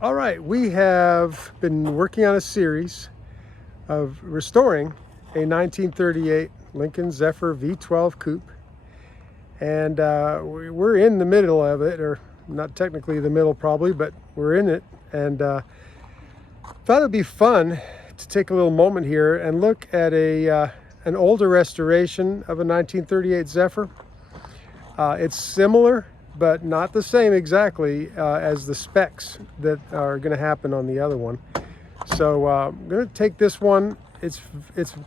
All right, we have been working on a series of restoring a 1938 Lincoln Zephyr V12 Coupe. And we're in the middle of it, or not technically the middle probably, but we're in it. And thought it'd be fun to take a little moment here and look at an older restoration of a 1938 Zephyr. It's similar, but not the same exactly as the specs that are going to happen on the other one. So I'm going to take this one. It's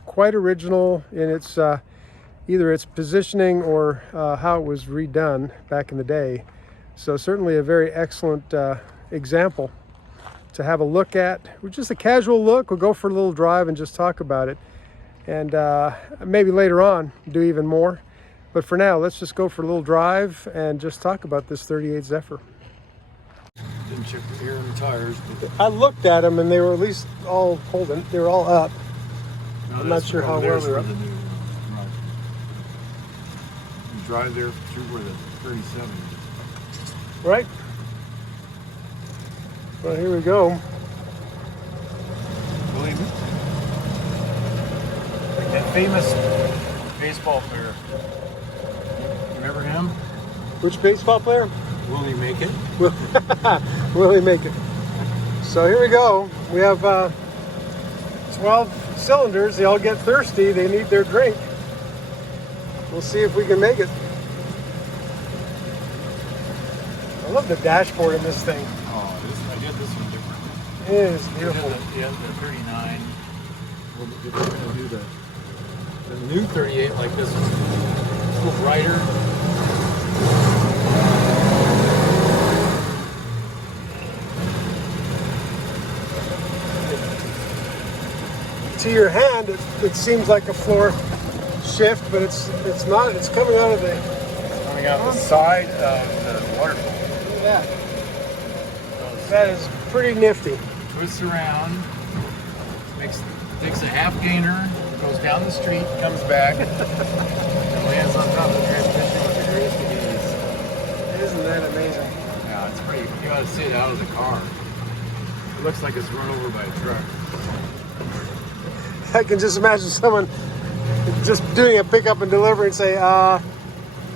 quite original in its either its positioning or how it was redone back in the day. So certainly a very excellent example to have a look at. Just a casual look. We'll go for a little drive and just talk about it, and maybe later on do even more. But for now, let's just go for a little drive and just talk about this 38 Zephyr. Didn't check the air in the tires. But I looked at them and they were at least all holding. They were all up. no, I'm not sure how well they're up. The new, right. You drive there through where the 37 is. Right? Well, here we go. Believe me. Like that famous baseball player. Remember him? Which baseball player? Will he make it? Will he make it? So here we go. We have 12 cylinders. They all get thirsty. They need their drink. We'll see if we can make it. I love the dashboard in this thing. Oh, I did this one different. It is beautiful. Yeah, the 39. We're going to do the new 38 like this one. A little brighter. To your hand, it seems like a floor shift, but it's not. It's coming out of the side of the waterfall. Look at that. That is pretty nifty. Twists around, takes a half gainer, goes down the street, comes back, and lands on top of the transmission with the greatest of ease. Isn't that amazing? Yeah, it's pretty. You gotta see it out of the car. It looks like it's run over by a truck. I can just imagine someone just doing a pickup and delivery and say,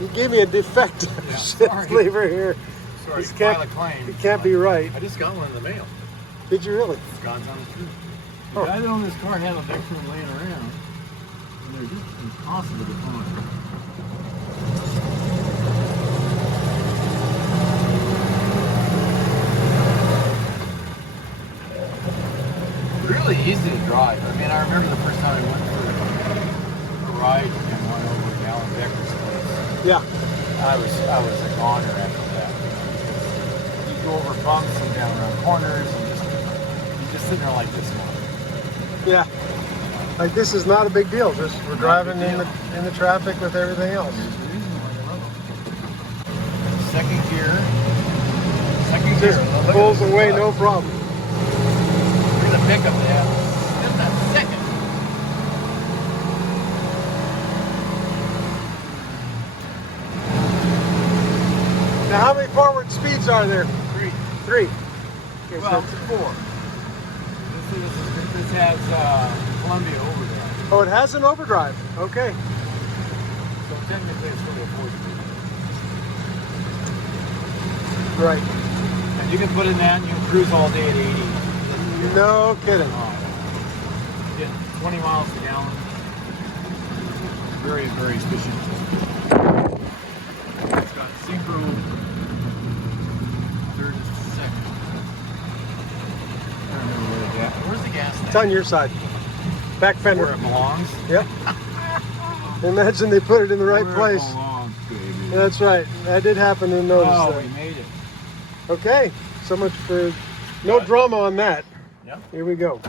you gave me a defective shift lever here. Sorry, This file a claim. It can't be right. I just got one in the mail. Did you really? It's God's honest truth. The guy that owned this car had an extra one laying around, and they're just impossible to find. Really easy to drive. I mean, I remember the first time I went for a ride and went over to Alan Decker's place. Yeah. I was a goner after that. You go over bumps and down around corners and you just sit there like this one. Yeah. Like this is not a big deal. Just we're driving in the traffic with everything else. Second gear. Just pulls away, no problem. Look at the pickup they have. Just a second. Now, how many forward speeds are there? Three. Okay, Well, so 4. This has Columbia Overdrive. oh, it has an overdrive. Okay. So technically it's really a 4-speed. Right. And you can put in that and you can cruise all day at 80. No kidding. Get 20 miles a gallon. Very, very efficient. It's got synchro third and second. I don't remember where the gas. Where's the gas tank? It's on your side. Back fender. Where it belongs. Yep. Imagine they put it in the right Where place. It belongs, baby. That's right. That did happen to notice Oh, that. we made it. Okay. So much for no drama on that. Yep. Here we go.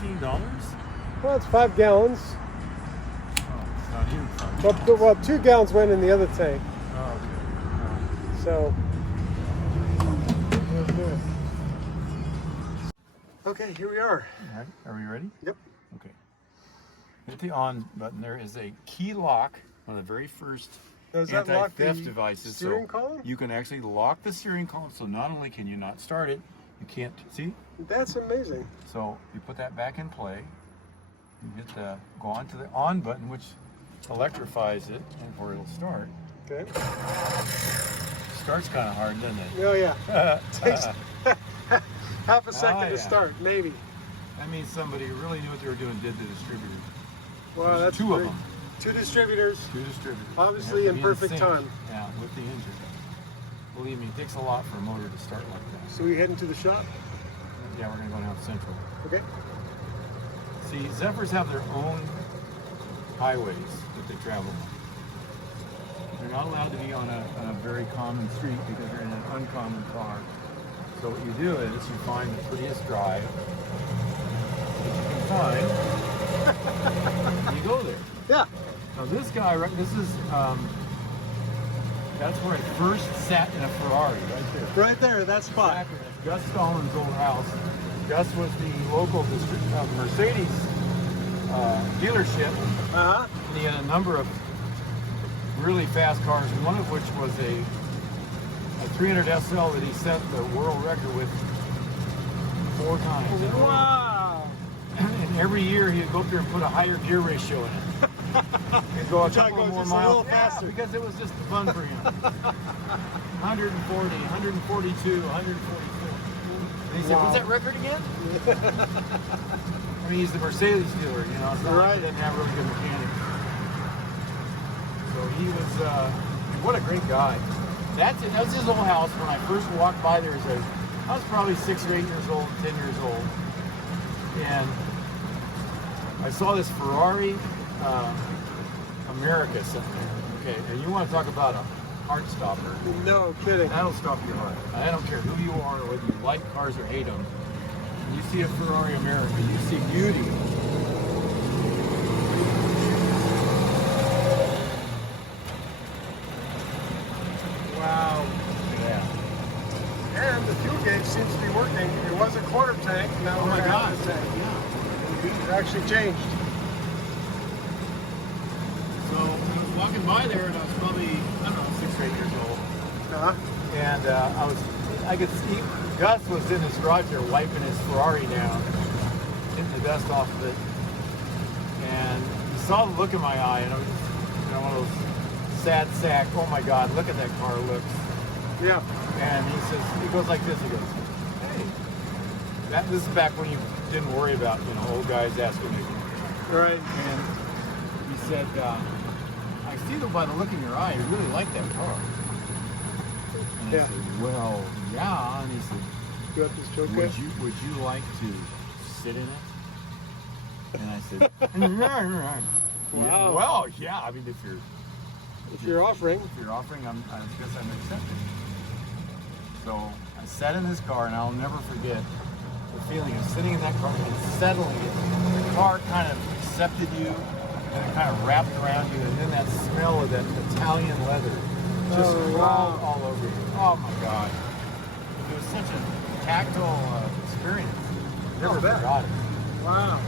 $15? Well, it's 5 gallons. Oh, it's not even 5. Well, 2 gallons went in the other tank. Oh, okay. So. Okay, here we are. All right, are we ready? Yep. Okay. Hit the on button. There is a key lock, one of the very first Does that lock anti-theft the devices. steering So column? you can actually lock the steering column. So not only can you not start it, you can't see. That's amazing. So you put that back in play. You hit the go on to the on button, which electrifies it, and before it'll start. Okay. Starts kind of hard, doesn't it? Oh yeah. Takes half a second Oh, to yeah. start, maybe. That means somebody who really knew what they were doing did the distributor. Wow, There's that's 2 of great. them. 2 distributors. 2 distributors. Obviously They have in to be perfect sync. time. Yeah, with the engine. Believe me, it takes a lot for a motor to start like that. So we heading to the shop. Yeah, we're gonna go down Central. Okay. See, Zephyrs have their own highways that they travel on. They're not allowed to be on a very common street because they're in an uncommon car. So what you do is you find the prettiest drive that you can find. You go there. Yeah. Now this guy, this is, that's where I first sat in a Ferrari, right there. Right there, that spot. Back at Gus Stallman's old house. Gus was the local Mercedes dealership. Uh-huh. And he had a number of really fast cars, one of which was a 300 SL that he set the world record with 4 times. Wow. And every year he'd go up there and put a higher gear ratio in it. He'd go a Try to couple go more just a miles little faster. because it was just fun for him. 140, 142, 144. And he said, Wow. "What's that record again?" I mean, he's the Mercedes dealer, you know. It's not like Right. he didn't have really good mechanics. So he was, what a great guy. That was his old house. When I first walked by there, I was probably 6 or 8 years old, 10 years old. And I saw this Ferrari America sitting there. Okay, and you want to talk about a heart stopper. No kidding. That'll stop your heart. I don't care who you are or whether you like cars or hate them. When you see a Ferrari America, you see beauty. Wow. Yeah. And the fuel gauge seems to be working. It was a quarter tank, now Oh we're my at God. half a tank. Yeah. It actually changed. So I was walking by there and I was probably, I don't know, 6 or 8 years old. Uh-huh. And I could see, Gus was in his garage there wiping his Ferrari down, getting the dust off of it. And he saw the look in my eye and I was just, one of those sad sack, oh my God, look at that car looks. Yeah. And he goes like this, he goes, "Hey, this is back when you didn't worry about, old guys asking you." Right. And he said, "I see that by the look in your eye, you really like that car." And I Yeah. said, "Well, yeah." And he said, You got this joke would you like to sit in it? And I said, "Yeah, Wow. well, yeah. I mean, if you're offering. you're offering, I guess I'm accepting." So I sat in this car, and I'll never forget the feeling of sitting in that car and settling it. The car kind of accepted you, and it kind of wrapped around you, and then that smell of that Italian leather just rolled all over you. Oh my God. It was such a tactile experience. Never bet. forgot it. Wow.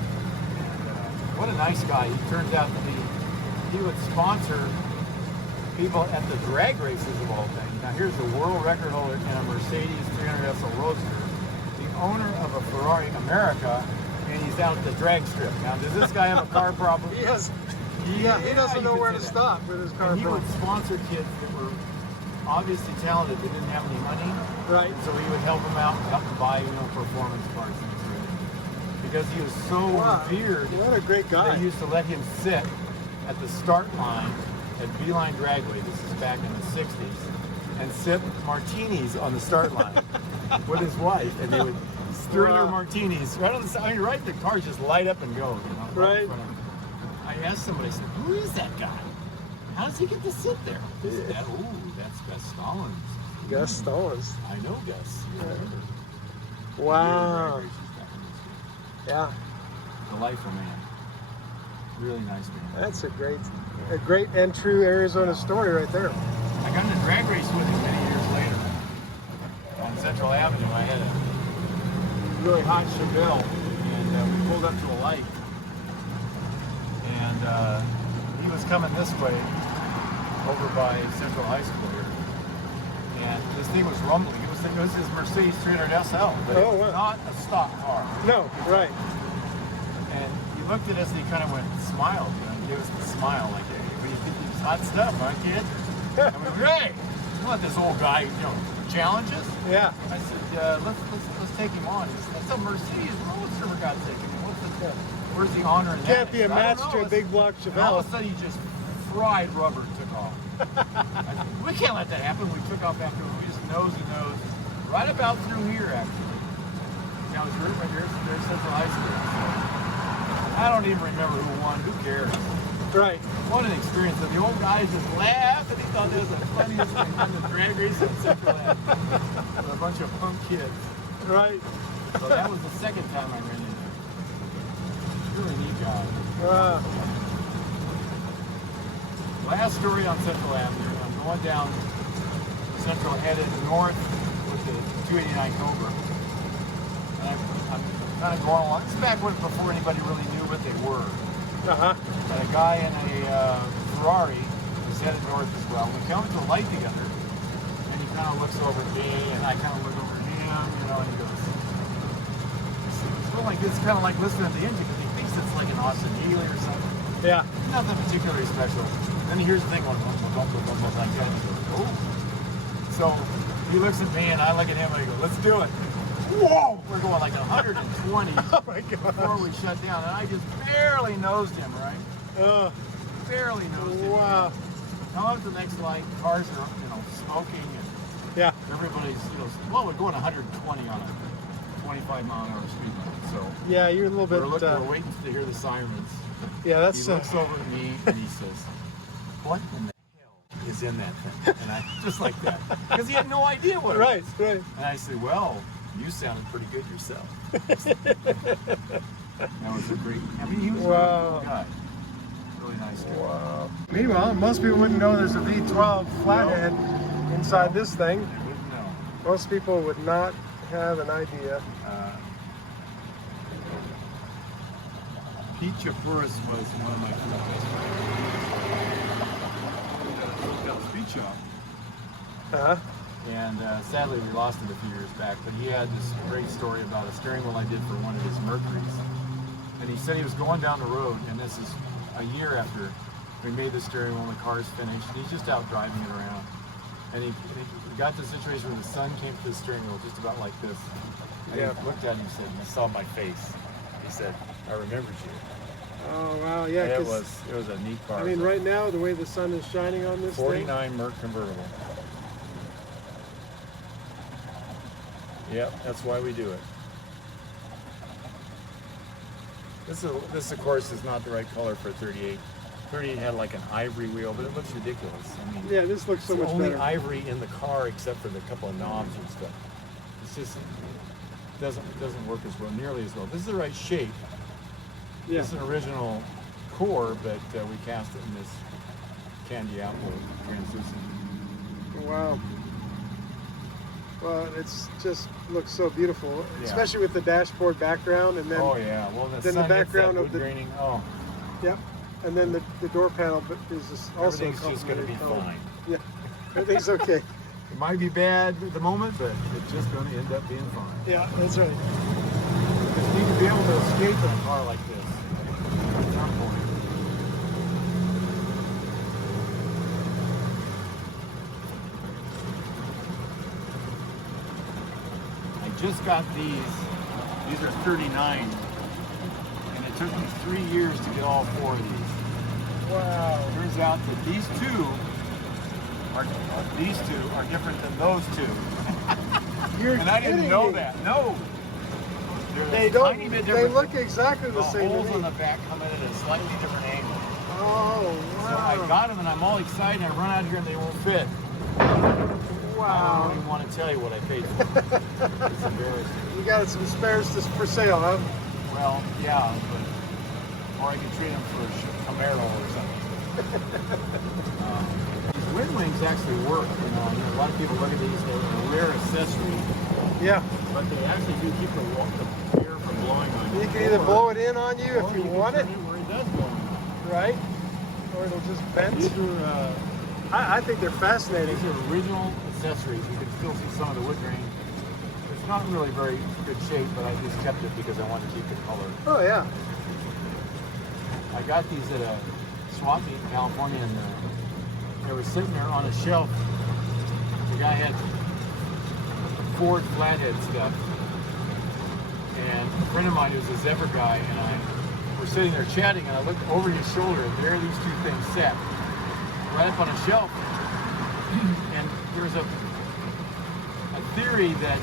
What a nice guy. He turns out to be, he would sponsor people at the drag races of all things. Now here's the world record holder in a Mercedes 300 SL Roadster, the owner of a Ferrari America, and he's out at the drag strip. Now does this guy have a car problem? He has. Yeah, He doesn't you know could where say to that. stop with his car. And he would sponsor kids that were obviously talented that didn't have any money. Right. So he would help them out and help them buy, performance cars and things like that. Because he was so Wow. revered. What a great guy. They used to let him sit at the start line at Beeline Dragway. This is back in the 60s. And sip martinis on the start line with his wife. And they would stir their Wow. martinis right on the side. I mean, right, the cars just light up and go. Right. in front of them. I asked somebody, I said, "Who is that guy? How does he get to sit there?" He said, "That's Gus Stallings." Gus Stallings. I know Gus. You remember. Wow. Drag races back in the day. Yeah. Delightful man. Really nice van. That's a great and true Arizona story right there. I got in a drag race with him many years later on Central Avenue. I had a really hot Chevelle, and we pulled up to a light, and he was coming this way over by Central High School here, and this thing was rumbling. It was his Mercedes 300 SL, but it was not a stock car. No, right. And he looked at us and he kind of went, smiled, you know, he gave us the smile like, hey, what do you think of this hot stuff, huh, kid? And we went, hey, don't let this old guy, you know, challenge us. Yeah. I said, let's take him on. He said, that's a Mercedes Roadster, for God's sake. I mean, where's the honor in that? Can't be a match to a big block And all Chevelle. of a sudden he just fried rubber and took off. I said, we can't let that happen. We took off after him. We just nose to nose, right about through here, actually. Now it's right there's Central High School. So I don't even remember who won. Who cares? Right. What an experience. And the old guys just laughed and he thought that was the funniest thing on the drag race at Central Avenue with a bunch of punk kids. Right. So that was the second time I ran into him. Really neat guy. Last story on Central Avenue. I'm going down Central, headed north with the 289 Cobra. And I'm kind of going along. This is back before anybody really knew what they were. And a guy in a Ferrari was headed north as well. We come to a light together, and he kind of looks over at me, and I kind of look over at him, you know, and he goes, it's kind of like listening to the engine, because he thinks it's like an Austin Healey or something. Yeah. Nothing particularly special. And then here's the thing, going, like that. He goes, oh. So he looks at me, and I look at him, and I go, let's do it. Whoa! We're going like 120 Oh my God. before we shut down, and I just barely nosed him, right? Barely nosed him. Wow. Come up to the next light, cars are, you know, smoking, and Yeah. everybody's, you know, well, we're going 120 on a 25-mile-an-hour speed limit, so Yeah, you're a little bit. we're waiting to hear the sirens. Yeah, that's. He looks over at me and he says, "What in the hell is in that thing?" And I just like that, because he had no idea what it Right. was. Right. And I said, "Well, you sounded pretty good yourself." That was a great. I mean, he was a really cool guy. Really nice guy. Wow. Meanwhile, most people wouldn't know there's a V12 flathead inside this thing. You wouldn't know. Most people would not have an idea. Pete Chapuris was one of my best friends. Speed shop. And sadly, we lost it a few years back. But he had this great story about a steering wheel I did for one of his Mercuries. And he said he was going down the road, and this is a year after we made the steering wheel and the car's finished. He's just out driving it around. And he got to the situation where the sun came to the steering wheel just about like this. And he looked at him and said, he saw my face. He said, "I remembered you." Oh wow, yeah. It was a neat car. I mean, right now the way the sun is shining on this 49 Merc convertible. Yep, that's why we do it. This of course is not the right color for a 38. 38 had like an ivory wheel, but it looks ridiculous. I mean, yeah, this looks so it's much only better. ivory in the car except for the couple of knobs and stuff. It's just doesn't work as well, nearly as well. This is the right shape. Yeah. This is an original core, but we cast it in this candy apple translucent. Wow. Well, it's just looks so beautiful, Yeah. especially with the dashboard background, and then Oh yeah, well then the the sun background hits that of the wood graining. Oh, yep, and then the door panel is just also everything's just going to be complementary fine. color. Yeah, everything's okay. It might be bad at the moment, but it's just going to end up being fine. Yeah, that's right. Just need to be able to escape in a car like this at some point. I just got these. These are 39, and it took me 3 years to get all 4 of these. Wow. Turns out that these two are different than those two. You're And I didn't kidding know me. that. No. They're They a don't. tiny bit They different. look exactly the same. holes to on me. the back come in at a slightly different angle. Oh So I wow. got them and I'm all excited. I run out here and they won't fit. I Wow. don't even want to tell you what I paid for. It's embarrassing. You got some spares for sale, huh? Well, yeah, but or I could trade them for a Camaro or something. These wind wings actually work. You know, a lot of people look at these; they're a rare accessory. Yeah. But they actually do keep the air from blowing on you. You can either blow it in on you if you want it, where it does blow on. right? Or it'll just vent. These are. I think they're fascinating. These are original accessories. You can still see some of the wood grain. It's not really very good shape, but I just kept it because I wanted to keep the color. Oh yeah. I got these at a swap meet in California, and they were sitting there on a shelf. The guy had Ford flathead stuff, and a friend of mine who's a Zephyr guy and I were sitting there chatting, and I looked over his shoulder, and there these two things sat right up on a shelf. And there's a theory that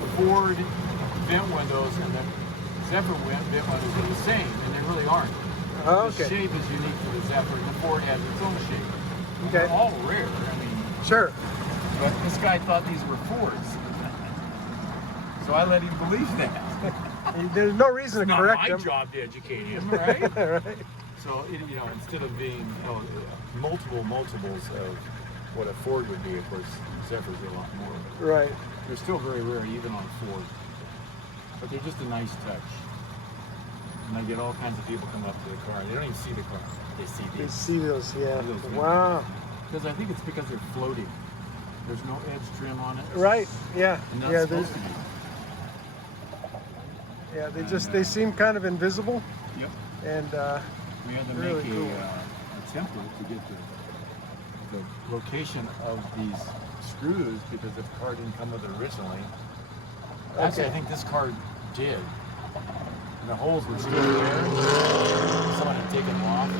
the Ford vent windows and the Zephyr vent windows are the same, and they really aren't. Oh, The shape is unique to the Zephyr, and the Ford has its own shape. Okay. They're all rare. I mean, Sure. but this guy thought these were Fords, so I let him believe that. There's no reason to Not correct my them. job to educate him, right? Right. So, you know, instead of being multiples of what a Ford would be, of course, Zephyr's a lot more. Right. They're still very rare, even on a Ford. But they're just a nice touch. And I get all kinds of people come up to the car. They don't even see the car. They see You these. see those, yeah. Those Wow. Because I think it's because they're floating. There's no edge trim on it. Right. Yeah. And that's Yeah. supposed to be. Yeah. They seem kind of invisible, Yep. and We had to really make cool. a template to get the location of these screws because the car didn't come with it originally. Actually, Okay. I think this car did. And the holes were still there. Someone had taken them off.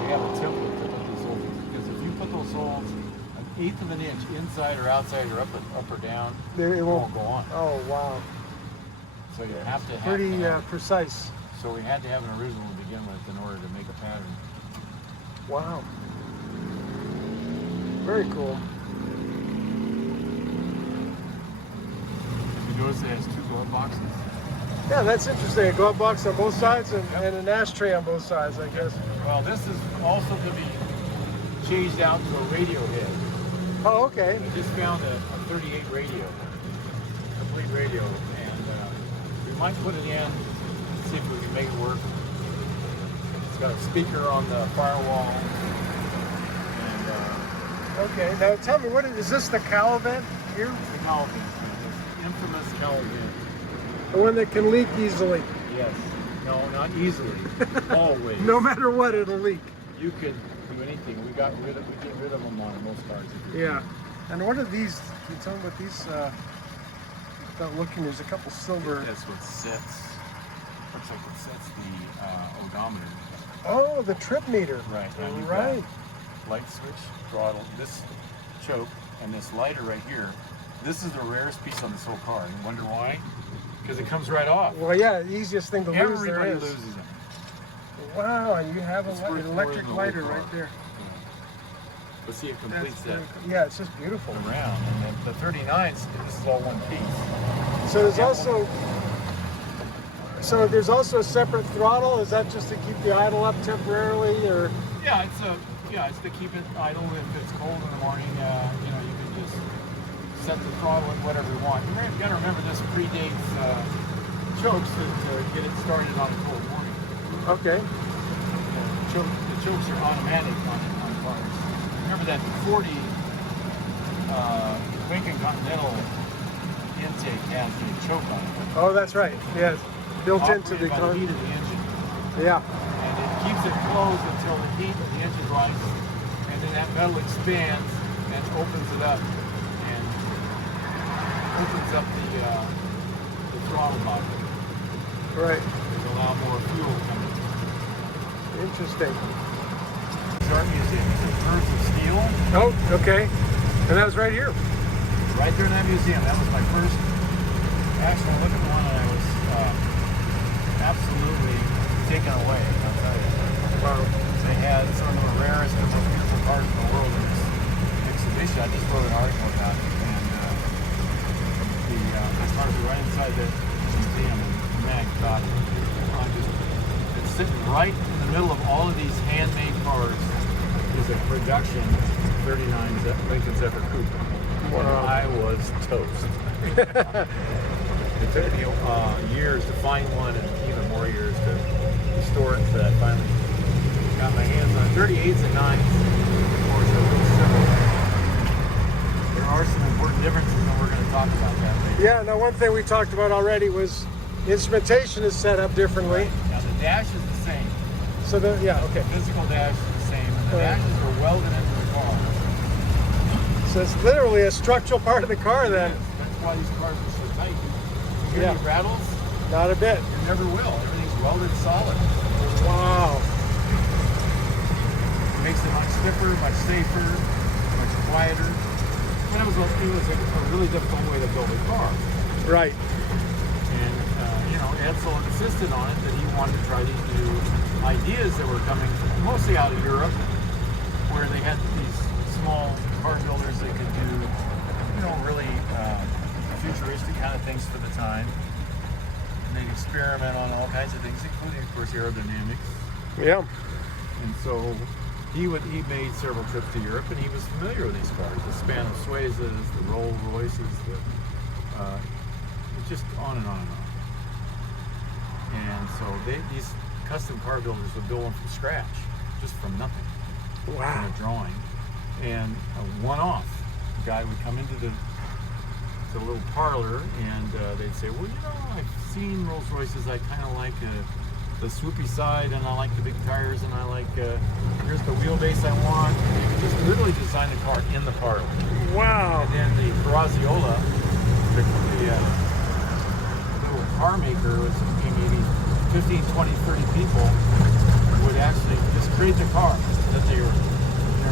We have a template to put these holes in. Because if you put those holes an eighth of an inch inside or outside or up or down, it won't go on. Oh wow. So you have to have Pretty to have- precise. So we had to have an original to begin with in order to make a pattern. Wow. Very cool. You notice it has two glove boxes. Yeah, that's interesting. A glove box on both sides and an ashtray on both sides, I guess. Well, this is also to be changed out to a radio head. Oh, okay. I just found a 38 radio, complete radio, and we might put it in, see if we can make it work. It's got a speaker on the firewall, and Okay. Now tell me, is this the cowl vent here? the cowl vent, this infamous cowl vent. The one that can leak easily. Yes. No, not easily. Always. No matter what, it'll leak. You could do anything. We get rid of them on most cars. Yeah. And what are these? Can you tell me what these? Without looking, there's a couple silver. That's what sets. Looks like it sets the odometer. Oh, the trip meter. Right. Now you've Right. got light switch, throttle, this choke, and this lighter right here. This is the rarest piece on this whole car. And you wonder why? Because it comes right off. Well, yeah, the easiest thing to lose there Everybody is. loses them. Wow, and you have It's an worth more electric than the lighter whole car. right there. Let's see, it That's completes that very cool. Yeah, it's just beautiful. around. And then the 39s, this is all one piece. So there's also a separate throttle. Is that just to keep the idle up temporarily, or? Yeah, it's to keep it idle if it's cold in the morning. You know, you can just set the throttle at whatever you want. You got to remember this predates chokes to get it started on a cold morning. Okay. The chokes are automatic on cars. Remember that 40 Lincoln Continental intake has a choke on it. Oh, that's right. Yes, built into the Operated by the heat of the engine. Yeah. And it keeps it closed until the heat of the engine rises, and then that metal expands and opens it up and opens up the throttle body Right. to allow more fuel coming. Interesting. Art museum. It's a Birds of Steel. Oh, okay. And that was right here. Right there in that museum. That was my first actual look at the one, and I was absolutely taken away. I'll tell you. Wow. They had some of the rarest and most beautiful cars in the world in this exhibition. I just wrote an article about it, and the cars are right inside the museum. And man, God, it's sitting right in the middle of all of these handmade cars is a production 39 Lincoln Zephyr Coupe. Wow. I was toast. It took me years to find one and even more years to restore it, so I finally got my hands on 38s and 9s. Of course, there are some important differences, and we're going to talk about that later. Yeah, now one thing we talked about already was instrumentation is set up differently. Right. Now the dash is the same. So the, yeah, okay. The physical dash is the same, and the dashes were welded into the car. So it's literally a structural part of the car then. Yes, that's why these cars are so tight. You hear any rattles? Not a bit. You never will. Everything's welded solid. Wow. It makes it much stiffer, much safer, much quieter. But it was a really difficult way to build a car. Right. And, Edsel insisted on it that he wanted to try these new ideas that were coming mostly out of Europe, where they had these small car builders that could do, really futuristic kind of things for the time. And they'd experiment on all kinds of things, including, of course, aerodynamics. Yeah. And so he made several trips to Europe, and he was familiar with these cars, the Spano Suezes, the Rolls Royces, just on and on and on. And so these custom car builders would build them from scratch, just from nothing, Wow. from a drawing. And a one-off, the guy would come into the little parlor, and they'd say, well, I've seen Rolls Royces. I kind of like the swoopy side, and I like the big tires, and I like, here's the wheelbase I want. And they would just literally design the car in the parlor. Wow. And then the Carrazziola, the little car maker, was maybe 15, 20, 30 people, would actually just create the car that they were.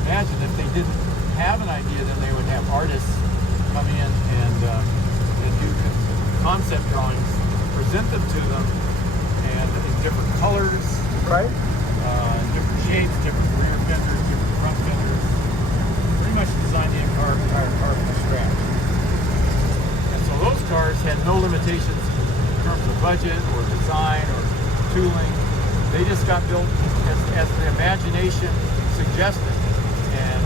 Imagine if they didn't have an idea, then they would have artists come in and do concept drawings, present them to them, and in different colors, Right. different shapes, different rear fenders, different front fenders. Pretty much design the entire car from scratch. And so those cars had no limitations in terms of budget or design or tooling. They just got built as the imagination suggested. And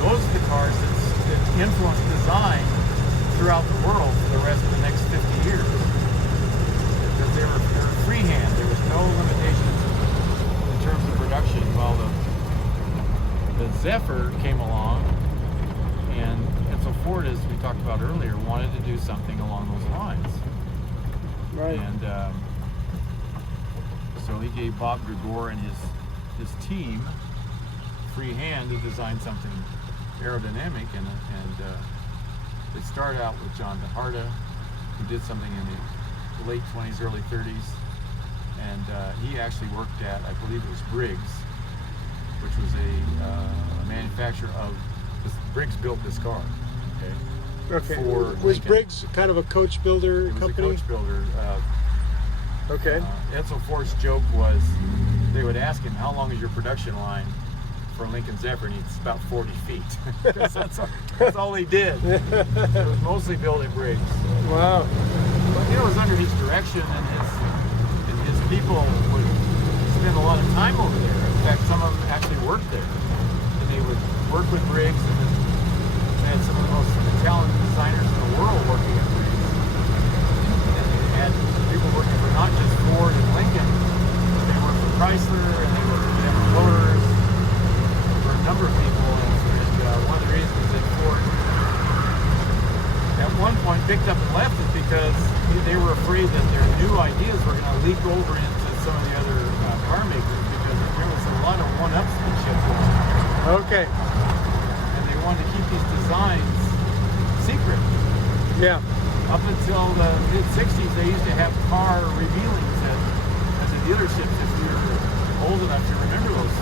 those are the cars that influenced design throughout the world for the rest of the next 50 years. Because they were freehand. There was no limitations in terms of production. While the Zephyr came along, and so Ford, as we talked about earlier, wanted to do something along those lines. Right. And so he gave Bob Gregorie and his team free hand to design something aerodynamic, and they started out with John Tjaarda, who did something in the late 20s, early 30s, and he actually worked at, I believe it was Briggs, which was a manufacturer of Briggs built this car. Okay. For Was Lincoln. Briggs kind of a coach builder It was company? a coach builder. Okay. Edsel Ford's joke was, they would ask him, how long is your production line for Lincoln Zephyr? And it's about 40 feet. that's all he did. It was mostly built at Briggs. Wow. But it was under his direction, and his people would spend a lot of time over there. In fact, some of them actually worked there. And they would work with Briggs, and then they had some of the most talented designers in the world working at Briggs. And they had people working for not just Ford and Lincoln, but they worked for Chrysler, and they worked for General Motors, for a number of people. And one of the reasons that Ford at one point picked up and left is because they were afraid that their new ideas were going to leak over into some of the other car makers, because there was a lot of one-upsmanship going on. Okay. And they wanted to keep these designs secret. Yeah. Up until the mid-60s, they used to have car revealings at the dealerships. If you're old enough to remember those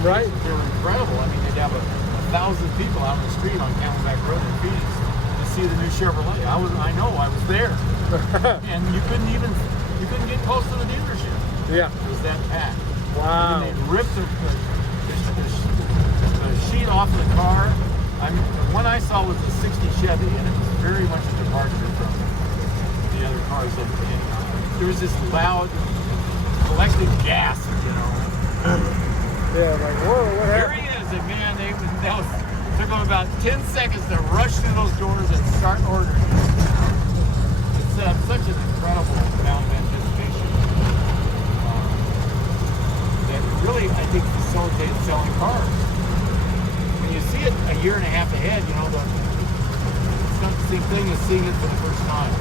Right. they were incredible. I mean, they'd have 1,000 people out on the street on Camelback Road in Phoenix to see the new Chevrolet. I was there. And you couldn't get close to the dealership. Yeah. It was that packed. Wow. And then they'd rip the sheet off the car. I mean, the one I saw was a 60 Chevy, and it was very much a departure from the other cars that came. there was this loud collected gasp, you know. Yeah, like, whoa, what Here happened? he is, and man, it took them about 10 seconds to rush through those doors and start ordering. It's such an incredible amount of anticipation that really, I think, facilitates selling cars. When you see it a year and a half ahead, you know, it's not the same thing as seeing it for the first time.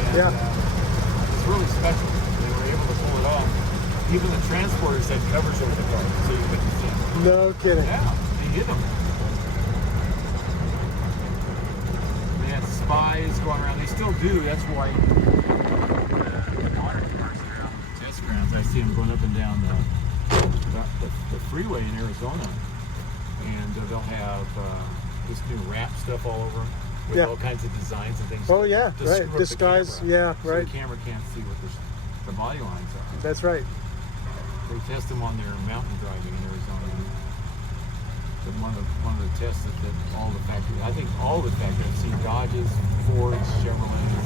And, Yeah. it's really special. They were able to pull it off. Even the transporters had covers over the car, so you couldn't see them. No kidding. Yeah, they hid them. They had spies going around. They still do. That's why the modern cars that are out on the test grounds, I see them going up and down the freeway in Arizona, and they'll have this new wrap stuff all over them with all kinds of designs and things. Oh yeah, to right. screw up the Disguise, camera, yeah, so right. the camera can't see what the body lines are. That's right. They test them on their mountain driving in Arizona. But one of the tests that all the factories, I think all the factories, I've seen Dodges, Fords, Chevrolets.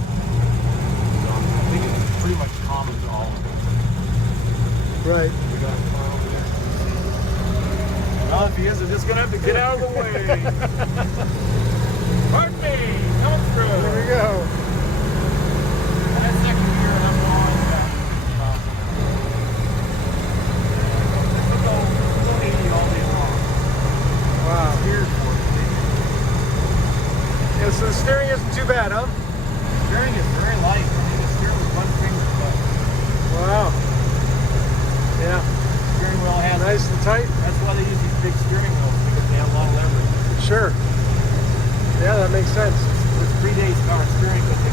So I think it's pretty much common to all of them. Right. We got a car over there. Well, if he is, I'm just going to have to get out of the way. Pardon me, come through. There we go. That second gear, and I'm on. We'll go 80 all day long. Wow. Steered for it. Yeah, so the steering isn't too bad, huh? Steering is very light. You can steer with one finger. But Wow. Yeah. steering wheel has. Nice and tight. That's why they use these big steering wheels, because they have a lot of leverage. Sure. Yeah, that makes sense. This predates car steering, but the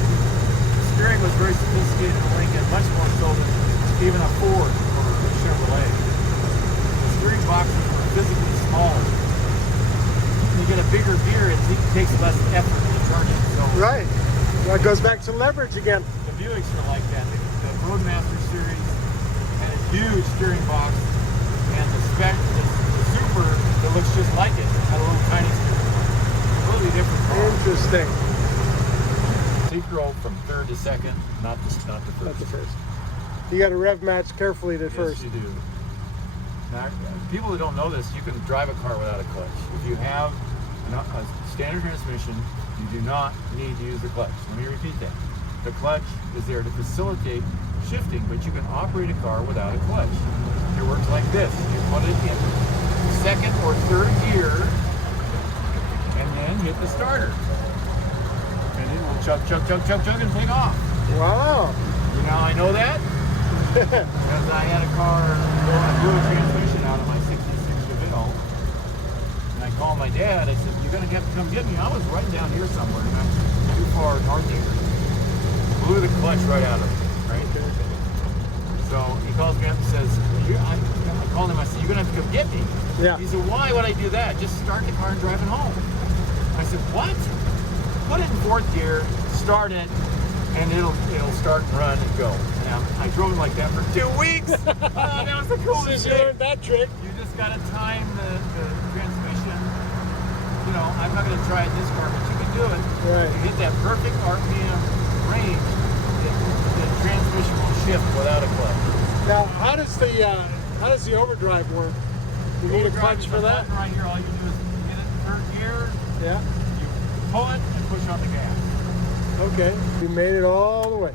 steering was very sophisticated in Lincoln, much more so than even a Ford or a Chevrolet. The steering boxes were physically smaller. When you get a bigger gear, it takes less effort to turn it. So Right. That goes back to leverage again. the Buicks are like that. The Roadmaster series had a huge steering box, and the Super that looks just like it had a little tiny steering box. Totally different car. Interesting. Secret from third to second, not the first. Not the first. You got to rev match carefully to first. Yes, you do. Now, people that don't know this, you can drive a car without a clutch. If you have a standard transmission, you do not need to use the clutch. Let me repeat that. The clutch is there to facilitate shifting, but you can operate a car without a clutch. It works like this. You put it in second or third gear, and then hit the starter. And it will chug, chug, chug, chug, chug, and take off. Wow. You know, I know that because I had a car, I blew a transmission out of my 66 Zephyrville, and I called my dad. I said, "You're going to have to come get me." I was right down here somewhere, not too far north here. Blew the clutch right out of it, right? So he calls me up and says, I called him, I said, "You're going to have to come get me." Yeah. He said, "Why would I do that? Just start the car and drive it home." I said, "What?" Put it in fourth gear, start it, and it'll start and run and go. And I drove it like that for 2 weeks. That was the coolest Since you thing. learned that trick. You just got to time the transmission. You know, I'm not going to try it in this car, but you can do it. Right. You hit that perfect RPM range, the transmission will shift without a clutch. Now, how does the overdrive work? You need a clutch for that? Right here, all you do is hit it in third gear, Yeah. you pull it, and push on the gas. Okay. You made it all the way.